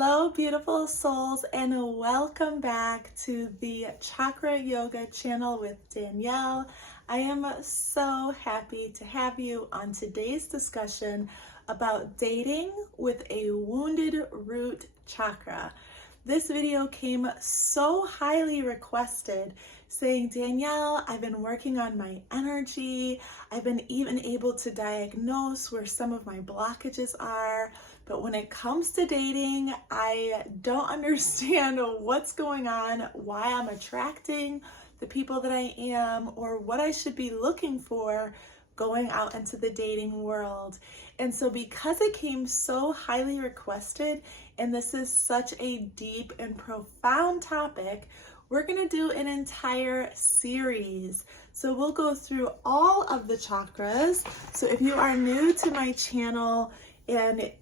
Hello, beautiful souls, and welcome back to the Chakra Yoga channel with Danielle. I am so happy to have you on today's discussion about dating with a wounded root chakra. This video came so highly requested, saying, Danielle, I've been working on my energy. I've been even able to diagnose where some of my blockages are. But when it comes to dating, I don't understand what's going on, why I'm attracting the people that I am, or what I should be looking for going out into the dating world. And so because it came so highly requested, and this is such a deep and profound topic, we're gonna do an entire series. So we'll go through all of the chakras. So if you are new to my channel, and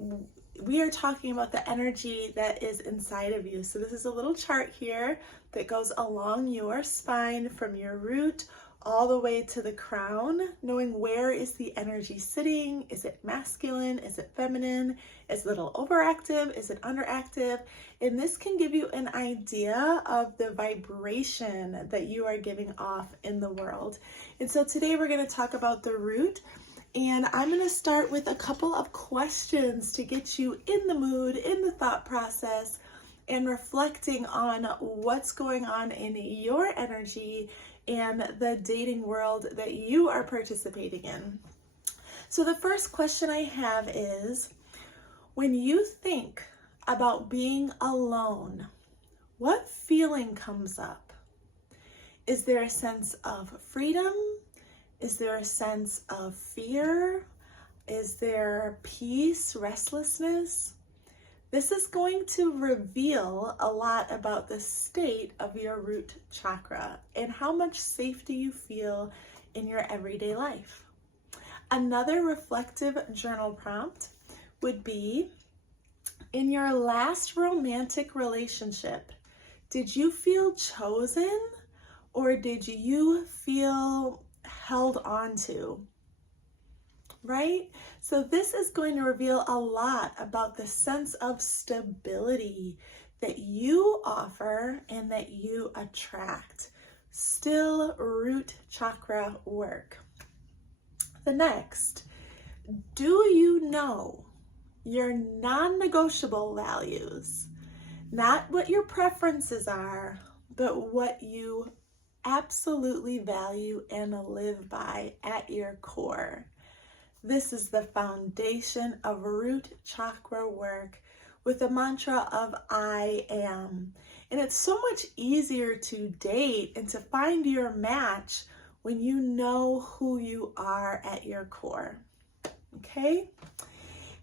we are talking about the energy that is inside of you. So this is a little chart here that goes along your spine from your root all the way to the crown, knowing where is the energy sitting. Is it masculine? Is it feminine? Is it a little overactive? Is it underactive? And this can give you an idea of the vibration that you are giving off in the world. And so today we're going to talk about the root. And I'm going to start with a couple of questions to get you in the mood, in the thought process, and reflecting on what's going on in your energy and the dating world that you are participating in. So the first question I have is, when you think about being alone, what feeling comes up? Is there a sense of freedom? Is there a sense of fear? Is there peace, restlessness? This is going to reveal a lot about the state of your root chakra and how much safety you feel in your everyday life. Another reflective journal prompt would be, in your last romantic relationship, did you feel chosen or did you feel held on to? Right? So this is going to reveal a lot about the sense of stability that you offer and that you attract. Still root chakra work. The next, do you know your non-negotiable values? Not what your preferences are, but what you absolutely value and live by at your core. This is the foundation of root chakra work with the mantra of I am. And it's so much easier to date and to find your match when you know who you are at your core. Okay?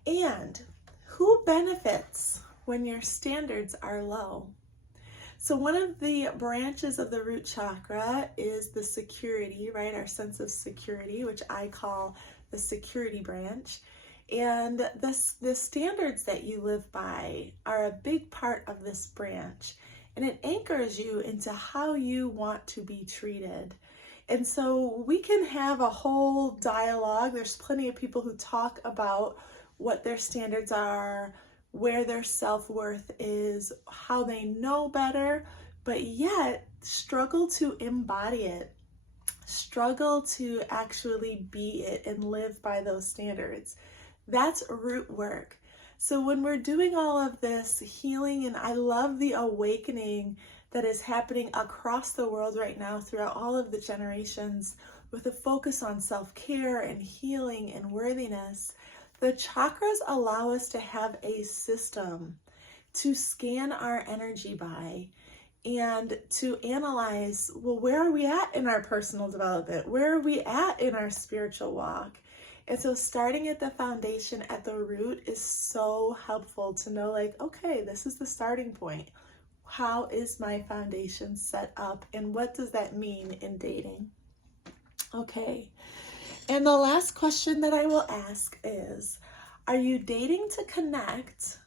And who benefits when your standards are low? So one of the branches of the root chakra is the security, right? Our sense of security, which I call the security branch. And the standards that you live by are a big part of this branch. And it anchors you into how you want to be treated. And so we can have a whole dialogue. There's plenty of people who talk about what their standards are, where their self-worth is, how they know better, but yet struggle to embody it, struggle to actually be it and live by those standards. That's root work. So when we're doing all of this healing, and I love the awakening that is happening across the world right now throughout all of the generations with a focus on self-care and healing and worthiness, the chakras allow us to have a system to scan our energy by and to analyze, well, where are we at in our personal development? Where are we at in our spiritual walk? And so starting at the foundation, at the root, is so helpful to know, like, okay, this is the starting point. How is my foundation set up? And what does that mean in dating? Okay. And the last question that I will ask is, are you dating to connect,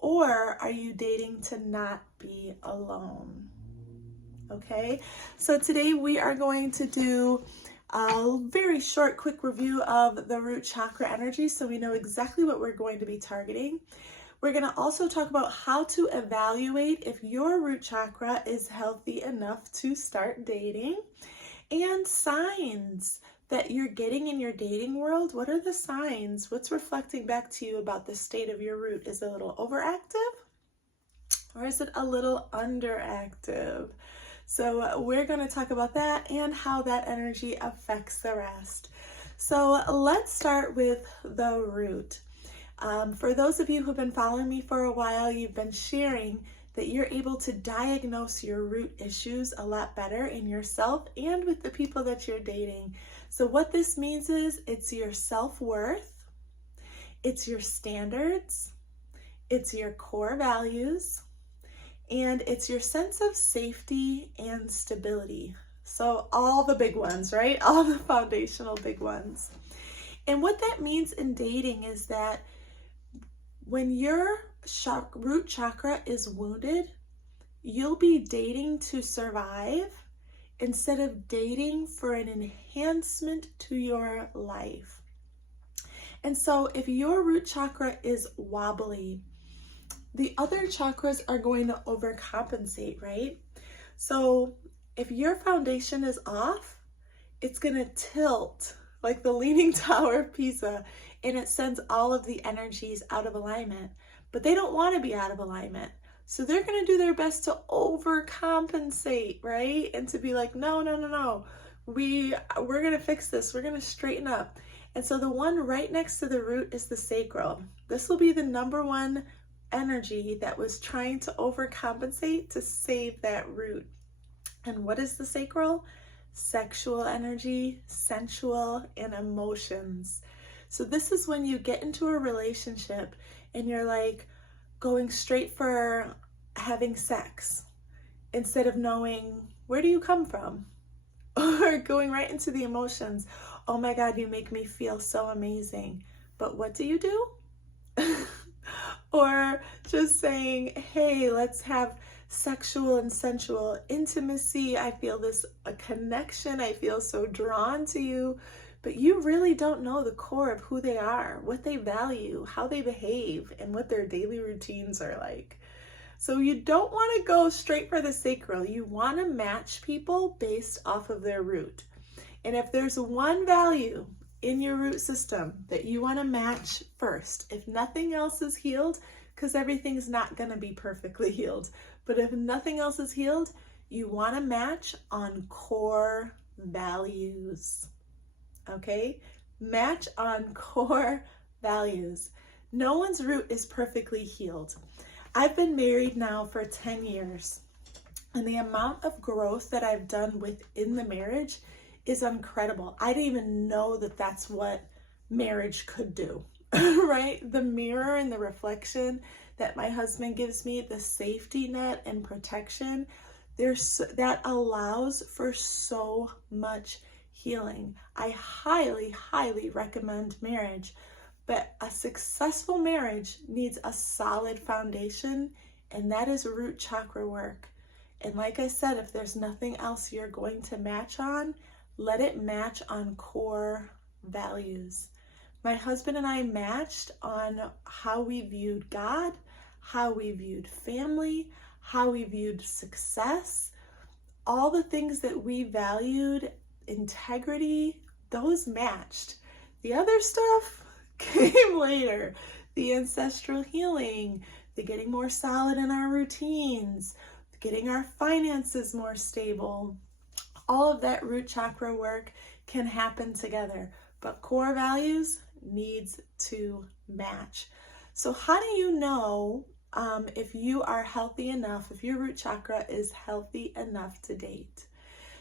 or are you dating to not be alone? Okay, so today we are going to do a very short, quick review of the root chakra energy so we know exactly what we're going to be targeting. We're going to also talk about how to evaluate if your root chakra is healthy enough to start dating, and signs that you're getting in your dating world. What are the signs? What's reflecting back to you about the state of your root? Is it a little overactive? Or is it a little underactive? So we're going to talk about that and how that energy affects the rest. So let's start with the root. For those of you who've been following me for a while, you've been sharing that you're able to diagnose your root issues a lot better in yourself and with the people that you're dating. So what this means is it's your self-worth, it's your standards, it's your core values, and it's your sense of safety and stability. So all the big ones, right? All the foundational big ones. And what that means in dating is that when your root chakra is wounded, you'll be dating to survive instead of dating for an enhancement to your life. And so if your root chakra is wobbly, the other chakras are going to overcompensate, right? So if your foundation is off, it's going to tilt like the Leaning Tower of Pisa, and it sends all of the energies out of alignment. But they don't want to be out of alignment. So they're going to do their best to overcompensate, right? And to be like, no. We're going to fix this. We're going to straighten up. And so the one right next to the root is the sacral. This will be the number one energy that was trying to overcompensate to save that root. And what is the sacral? Sexual energy, sensual, and emotions. So this is when you get into a relationship and you're like going straight for having sex instead of knowing, where do you come from? Or going right into the emotions. Oh my God, you make me feel so amazing. But what do? Or just saying, hey, let's have sexual and sensual intimacy. I feel a connection. I feel so drawn to you. But you really don't know the core of who they are, what they value, how they behave, and what their daily routines are like. So you don't want to go straight for the sacral. You want to match people based off of their root. And if there's one value in your root system that you want to match first, if nothing else is healed, because everything's not going to be perfectly healed, but if nothing else is healed, you want to match on core values. Okay? Match on core values. No one's root is perfectly healed. I've been married now for 10 years, and the amount of growth that I've done within the marriage is incredible. I didn't even know that that's what marriage could do, right? The mirror and the reflection that my husband gives me, the safety net and protection, that allows for so much healing. I highly, highly recommend marriage, but a successful marriage needs a solid foundation, and that is root chakra work. And like I said, if there's nothing else you're going to match on, let it match on core values. My husband and I matched on how we viewed God, how we viewed family, how we viewed success, all the things that we valued, integrity, those matched. The other stuff came later. The ancestral healing, the getting more solid in our routines, getting our finances more stable. All of that root chakra work can happen together, but core values needs to match. So how do you know if you are healthy enough, if your root chakra is healthy enough to date?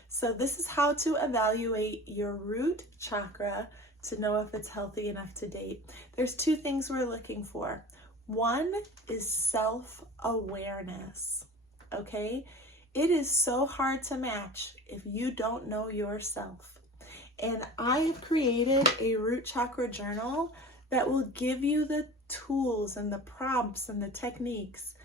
So this is how to evaluate your root chakra to know if it's healthy enough to date. There's two things we're looking for. One is self-awareness, okay? It is so hard to match if you don't know yourself. And I have created a root chakra journal that will give you the tools and the prompts and the techniques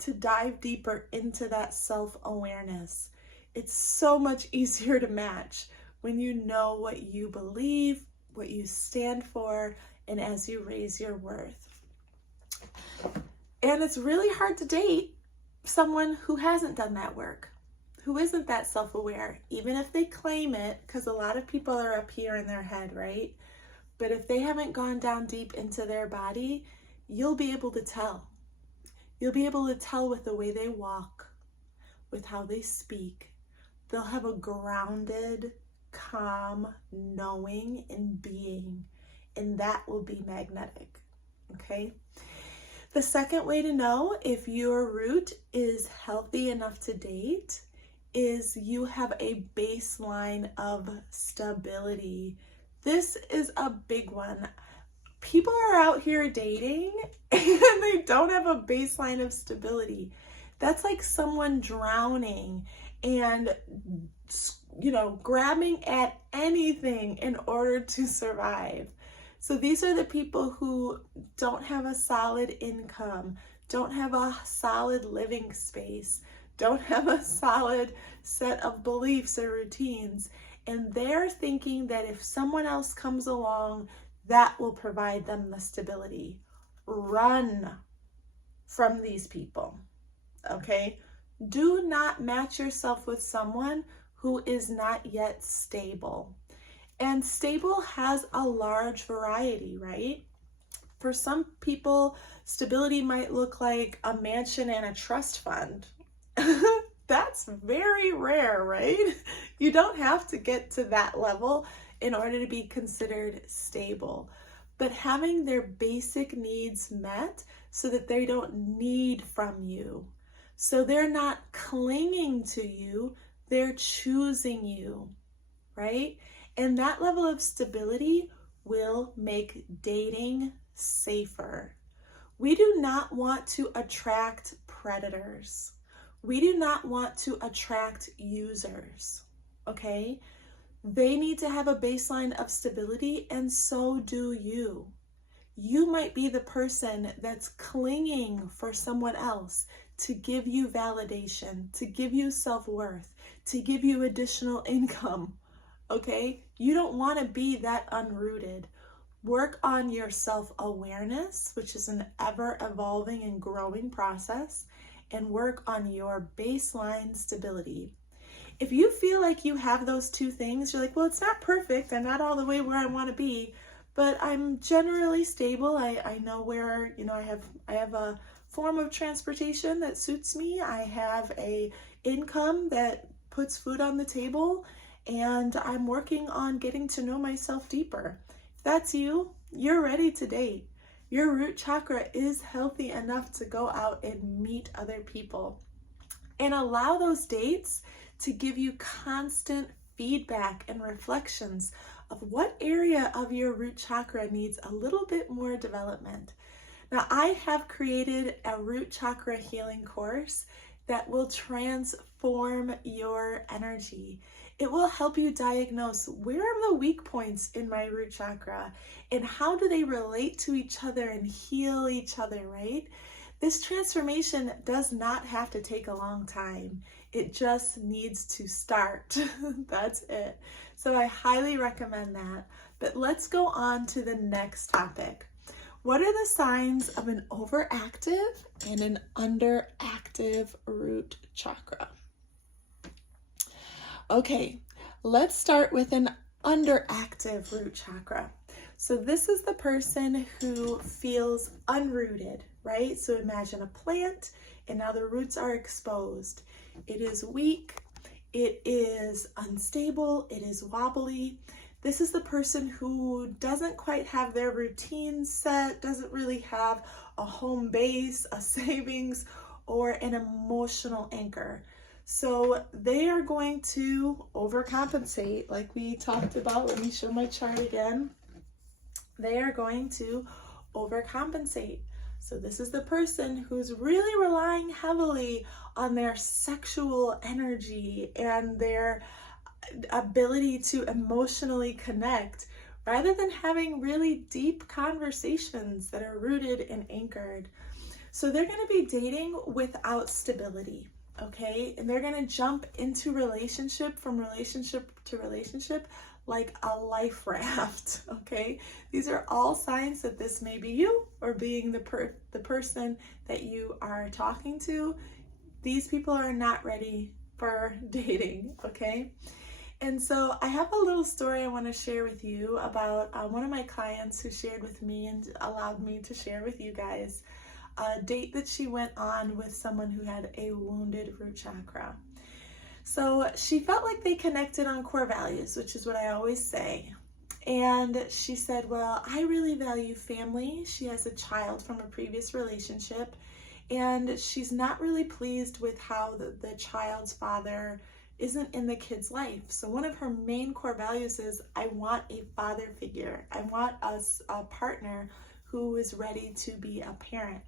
to dive deeper into that self-awareness. It's so much easier to match when you know what you believe, what you stand for, and as you raise your worth. And it's really hard to date someone who hasn't done that work, who isn't that self-aware, even if they claim it, because a lot of people are up here in their head, right? But if they haven't gone down deep into their body, you'll be able to tell. You'll be able to tell with the way they walk, with how they speak. They'll have a grounded, calm knowing and being, and that will be magnetic, okay? The second way to know if your root is healthy enough to date is you have a baseline of stability. This is a big one. People are out here dating and they don't have a baseline of stability. That's like someone drowning and, grabbing at anything in order to survive. So these are the people who don't have a solid income, don't have a solid living space, don't have a solid set of beliefs or routines. And they're thinking that if someone else comes along, that will provide them the stability. Run from these people, okay? Do not match yourself with someone who is not yet stable. And stable has a large variety, right? For some people, stability might look like a mansion and a trust fund. That's very rare, right? You don't have to get to that level in order to be considered stable. But having their basic needs met so that they don't need from you. So they're not clinging to you, they're choosing you, right? And that level of stability will make dating safer. We do not want to attract predators. We do not want to attract users, okay? They need to have a baseline of stability, and so do you. You might be the person that's clinging for someone else to give you validation, to give you self-worth, to give you additional income. Okay? You don't want to be that unrooted. Work on your self-awareness, which is an ever-evolving and growing process, and work on your baseline stability. If you feel like you have those two things, you're like, well, it's not perfect. I'm not all the way where I want to be, but I'm generally stable. I know where, I have a form of transportation that suits me. I have a income that puts food on the table, and I'm working on getting to know myself deeper. If that's you, you're ready to date. Your root chakra is healthy enough to go out and meet other people. And allow those dates to give you constant feedback and reflections of what area of your root chakra needs a little bit more development. Now, I have created a root chakra healing course that will transform your energy. It will help you diagnose where are the weak points in my root chakra and how do they relate to each other and heal each other, right? This transformation does not have to take a long time. It just needs to start. That's it. So I highly recommend that. But let's go on to the next topic. What are the signs of an overactive and an underactive root chakra? Okay, let's start with an underactive root chakra. So this is the person who feels unrooted, right? So imagine a plant and now the roots are exposed. It is weak, it is unstable, it is wobbly. This is the person who doesn't quite have their routine set, doesn't really have a home base, a savings, or an emotional anchor. So they are going to overcompensate, like we talked about. Let me show my chart again. They are going to overcompensate. So this is the person who's really relying heavily on their sexual energy and their ability to emotionally connect, rather than having really deep conversations that are rooted and anchored. So they're going to be dating without stability, okay? And they're going to jump into relationship from relationship to relationship like a life raft, okay? These are all signs that this may be you, or being the person that you are talking to. These people are not ready for dating, okay? And so I have a little story I want to share with you about one of my clients who shared with me and allowed me to share with you guys a date that she went on with someone who had a wounded root chakra. So she felt like they connected on core values, which is what I always say. And she said, well, I really value family. She has a child from a previous relationship, and she's not really pleased with how the child's father isn't in the kid's life. So one of her main core values is, I want a father figure. I want a partner who is ready to be a parent.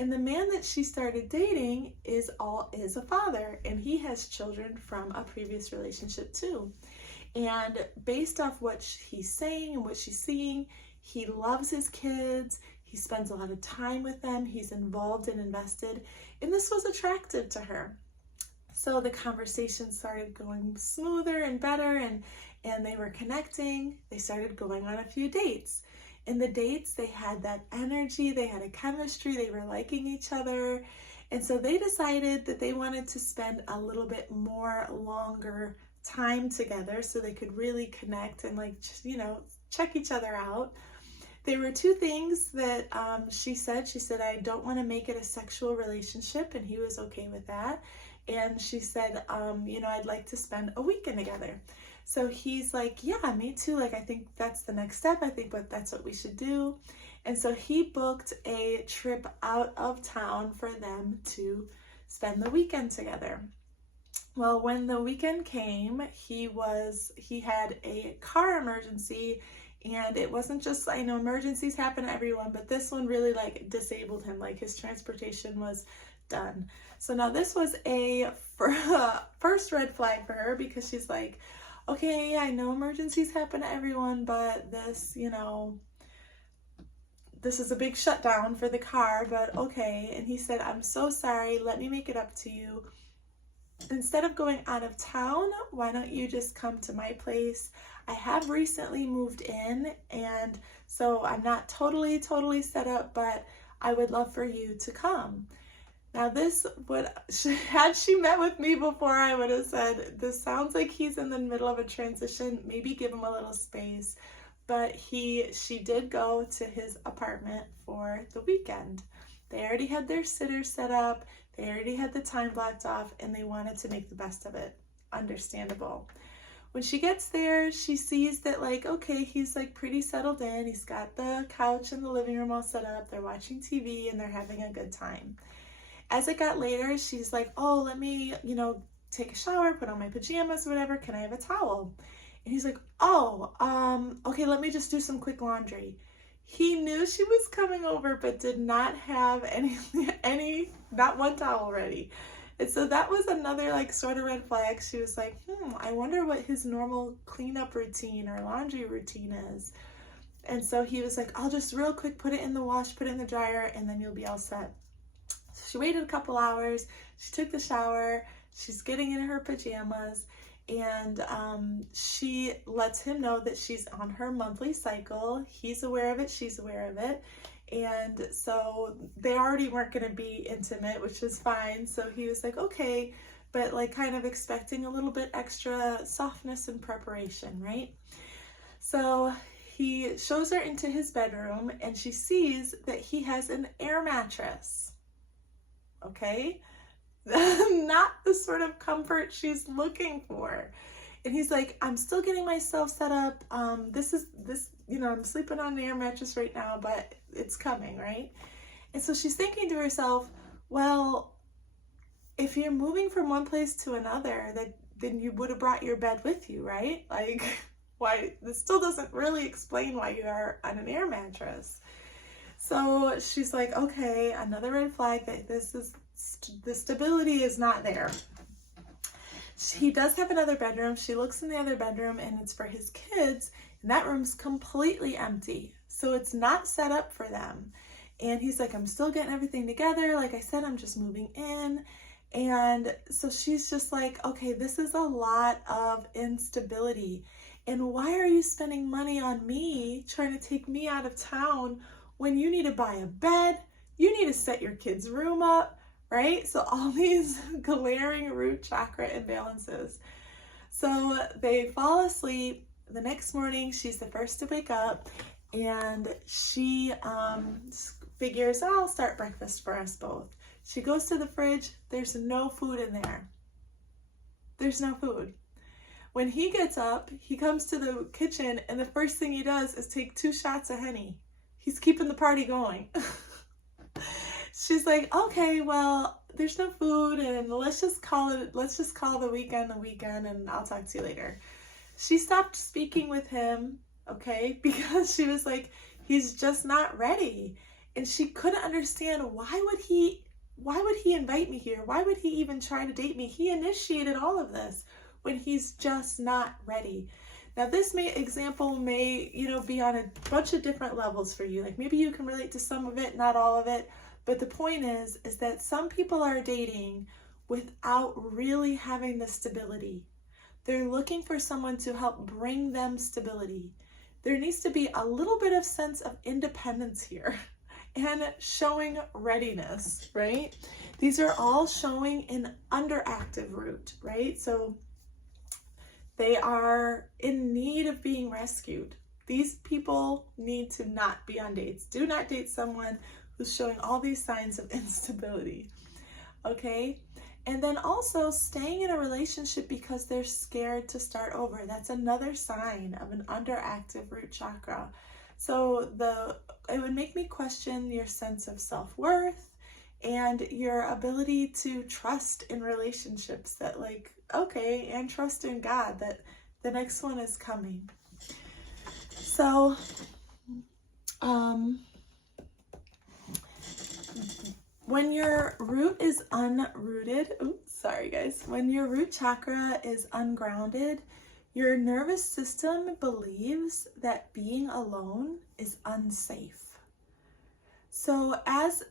And the man that she started dating is a father, and he has children from a previous relationship too. And based off what he's saying and what she's seeing, he loves his kids. He spends a lot of time with them. He's involved and invested, and this was attractive to her. So the conversation started going smoother and better, and they were connecting. They started going on a few dates. In the dates, they had that energy, they had a chemistry, they were liking each other. And so they decided that they wanted to spend a little bit more longer time together so they could really connect and, like, you know, check each other out. There were two things that she said. She said, I don't want to make it a sexual relationship, and he was okay with that. And she said, you know, I'd like to spend a weekend together. So he's like, yeah, me too. Like, I think that's the next step. I think that's what we should do. And so he booked a trip out of town for them to spend the weekend together. Well, when the weekend came, he had a car emergency, and it wasn't just, I know emergencies happen to everyone, but this one really, like, disabled him. Like, his transportation was done. So now this was a first red flag for her, because she's like, okay, I know emergencies happen to everyone, but this, you know, this is a big shutdown for the car, but okay. And he said, I'm so sorry, let me make it up to you. Instead of going out of town, why don't you just come to my place? I have recently moved in, and so I'm not totally set up, but I would love for you to come. Now had she met with me before, I would have said, this sounds like he's in the middle of a transition, maybe give him a little space. But she did go to his apartment for the weekend. They already had their sitter set up, they already had the time blocked off, and they wanted to make the best of it. Understandable. When she gets there, she sees that, like, okay, he's, like, pretty settled in. He's got the couch in the living room all set up. They're watching TV, and they're having a good time. As it got later, she's like, oh, let me, you know, take a shower, put on my pajamas, whatever. Can I have a towel? And he's like, oh, okay, let me just do some quick laundry. He knew she was coming over, but did not have not one towel ready. And so that was another, like, sort of red flag. She was like, I wonder what his normal cleanup routine or laundry routine is. And so he was like, I'll just real quick put it in the wash, put it in the dryer, and then you'll be all set. She waited a couple hours, she took the shower, she's getting in her pajamas, and she lets him know that she's on her monthly cycle. He's aware of it, she's aware of it, and so they already weren't going to be intimate, which is fine. So he was like, okay, but, like, kind of expecting a little bit extra softness and preparation, right? So he shows her into his bedroom, and she sees that he has an air mattress. Okay, not the sort of comfort she's looking for. And he's like, I'm still getting myself set up. This, you know, I'm sleeping on an air mattress right now, but it's coming, right? And so she's thinking to herself, well, if you're moving from one place to another, then you would have brought your bed with you, right? Like, why? This still doesn't really explain why you are on an air mattress. So she's like, okay, another red flag that the stability is not there. He does have another bedroom. She looks in the other bedroom, and it's for his kids, and that room's completely empty. So it's not set up for them. And he's like, I'm still getting everything together. Like I said, I'm just moving in. And so she's just like, okay, this is a lot of instability. And why are you spending money on me, trying to take me out of town when you need to buy a bed, you need to set your kid's room up, right? So all these glaring root chakra imbalances. So they fall asleep. The next morning, she's the first to wake up, and she figures, oh, I'll start breakfast for us both. She goes to the fridge. There's no food in there. There's no food. When he gets up, he comes to the kitchen, and the first thing he does is take 2 shots of Henny. He's keeping the party going. She's like, okay, well, there's no food, and let's just call the weekend, and I'll talk to you later. She stopped speaking with him, okay, because she was like, he's just not ready. And she couldn't understand, why would he invite me here? Why would he even try to date me? He initiated all of this when he's just not ready. Now, this example may, be on a bunch of different levels for you. Like maybe you can relate to some of it, not all of it. But the point is that some people are dating without really having the stability. They're looking for someone to help bring them stability. There needs to be a little bit of sense of independence here and showing readiness, right? These are all showing an underactive root, right? So they are in need of being rescued. These people need to not be on dates. Do not date someone who's showing all these signs of instability, okay? And then also staying in a relationship because they're scared to start over. That's another sign of an underactive root chakra. So it would make me question your sense of self-worth and your ability to trust in relationships, that like, okay, and trust in God that the next one is coming. So, when your root is unrooted, when your root chakra is ungrounded, your nervous system believes that being alone is unsafe. So as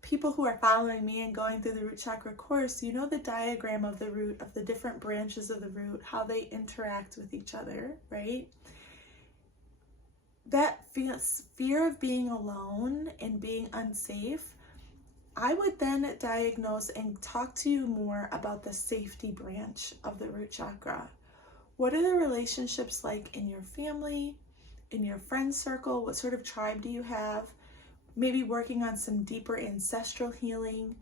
people who are following me and going through the root chakra course, you know the diagram of the root, of the different branches of the root, how they interact with each other, right? That fear of being alone and being unsafe, I would then diagnose and talk to you more about the safety branch of the root chakra. What are the relationships like in your family, in your friend circle? What sort of tribe do you have? Maybe working on some deeper ancestral healing,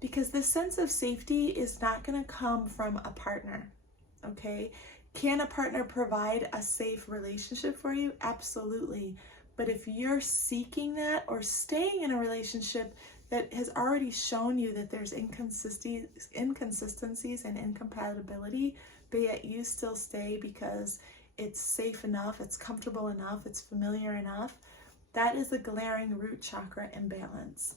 because this sense of safety is not going to come from a partner, okay? Can a partner provide a safe relationship for you? Absolutely. But if you're seeking that or staying in a relationship that has already shown you that there's inconsistencies and incompatibility, but yet you still stay because it's safe enough, it's comfortable enough, it's familiar enough, that is a glaring root chakra imbalance.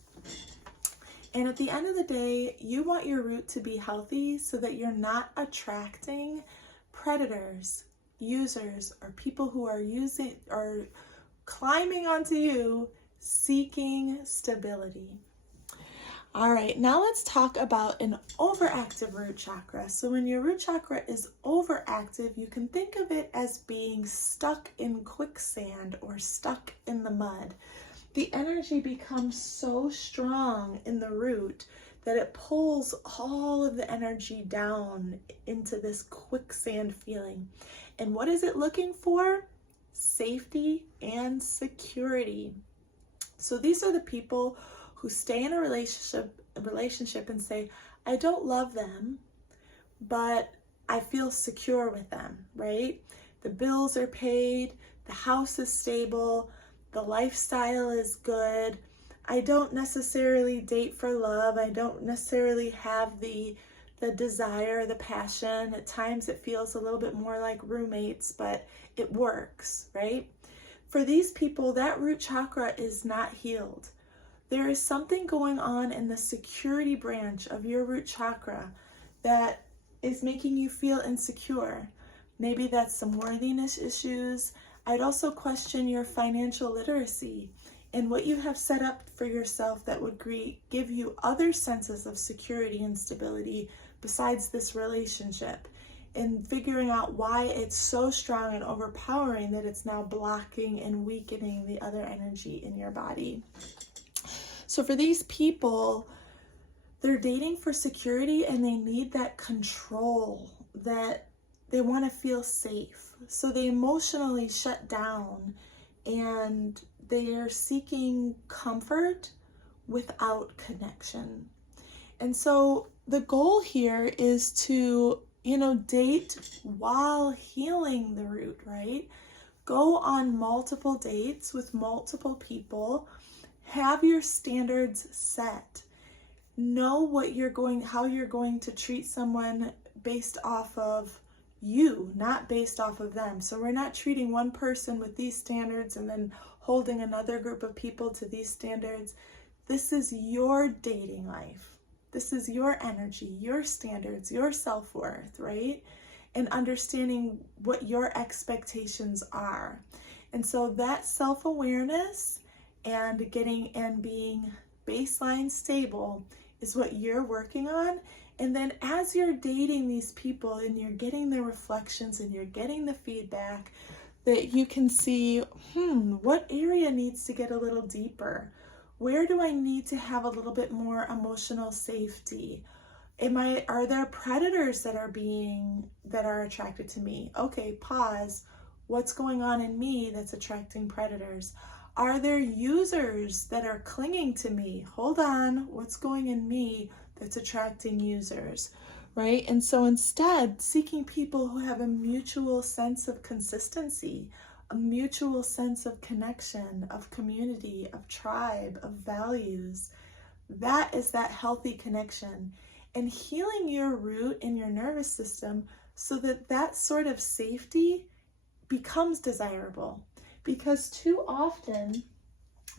And at the end of the day, you want your root to be healthy so that you're not attracting predators, users, or people who are using or climbing onto you seeking stability. All right, now let's talk about an overactive root chakra. So when your root chakra is overactive, you can think of it as being stuck in quicksand or stuck in the mud. The energy becomes so strong in the root that it pulls all of the energy down into this quicksand feeling. And what is it looking for? Safety and security. So these are the people who stay in a relationship and say, I don't love them, but I feel secure with them, right? The bills are paid, the house is stable, the lifestyle is good. I don't necessarily date for love. I don't necessarily have the desire, the passion. At times it feels a little bit more like roommates, but it works, right? For these people, that root chakra is not healed. There is something going on in the security branch of your root chakra that is making you feel insecure. Maybe that's some worthiness issues. I'd also question your financial literacy and what you have set up for yourself that would give you other senses of security and stability besides this relationship. and figuring out why it's so strong and overpowering that it's now blocking and weakening the other energy in your body. So for these people, they're dating for security and they need that control, that they want to feel safe. So they emotionally shut down and they are seeking comfort without connection. And so the goal here is to, date while healing the root, right? Go on multiple dates with multiple people. Have your standards set. Know how you're going to treat someone based off of you, not based off of them. So we're not treating one person with these standards and then holding another group of people to these standards. This is your dating life. This is your energy, your standards, your self-worth, right? And understanding what your expectations are. And so that self-awareness and being baseline stable is what you're working on. And then as you're dating these people and you're getting the reflections and you're getting the feedback, that you can see, what area needs to get a little deeper? Where do I need to have a little bit more emotional safety? Are there predators that are attracted to me? Okay, pause. What's going on in me that's attracting predators? Are there users that are clinging to me? Hold on, what's going in me that's attracting users, right? And so instead, seeking people who have a mutual sense of consistency, a mutual sense of connection, of community, of tribe, of values. That is that healthy connection. And healing your root in your nervous system so that that sort of safety becomes desirable. Because too often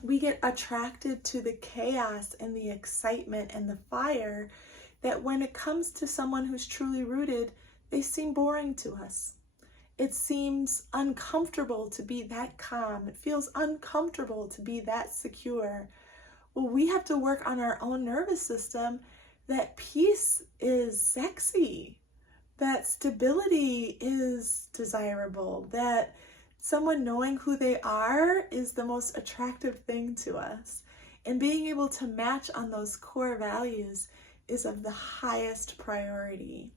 we get attracted to the chaos and the excitement and the fire that when it comes to someone who's truly rooted, they seem boring to us. It seems uncomfortable to be that calm. It feels uncomfortable to be that secure. Well, we have to work on our own nervous system that peace is sexy, that stability is desirable, that someone knowing who they are is the most attractive thing to us. And being able to match on those core values is of the highest priority.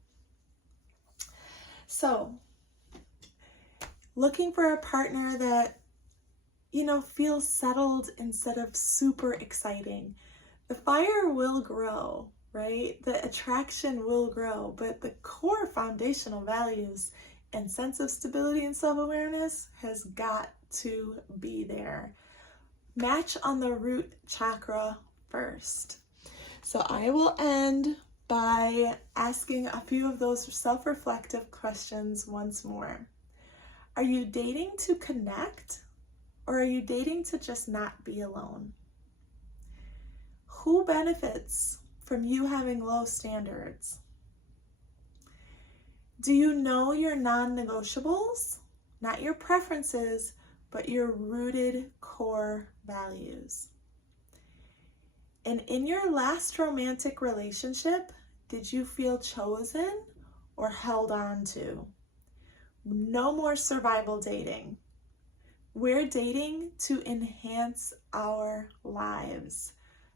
So, looking for a partner that, feels settled instead of super exciting. The fire will grow, right? The attraction will grow, but the core foundational values and sense of stability and self-awareness has got to be there. Match on the root chakra first. So I will end by asking a few of those self-reflective questions once more. Are you dating to connect, or are you dating to just not be alone? Who benefits from you having low standards? Do you know your non-negotiables? Not your preferences, but your rooted core values. And in your last romantic relationship, did you feel chosen or held on to? No more survival dating. We're dating to enhance our lives.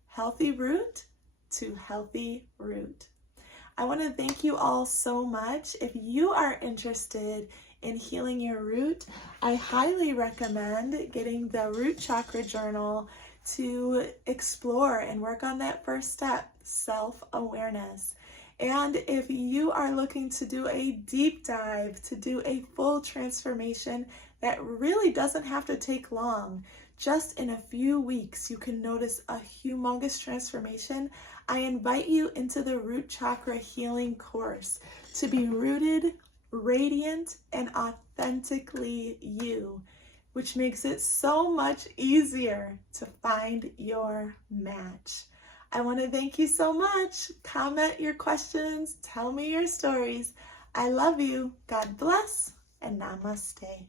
Healthy root to healthy root. I want to thank you all so much. If you are interested in healing your root, I highly recommend getting the Root Chakra Journal to explore and work on that first step, self-awareness. And if you are looking to do a deep dive, to do a full transformation that really doesn't have to take long, just in a few weeks, you can notice a humongous transformation. I invite you into the Root Chakra Healing course to be rooted, radiant, and authentically you, which makes it so much easier to find your match. I want to thank you so much. Comment your questions, tell me your stories. I love you. God bless, and namaste.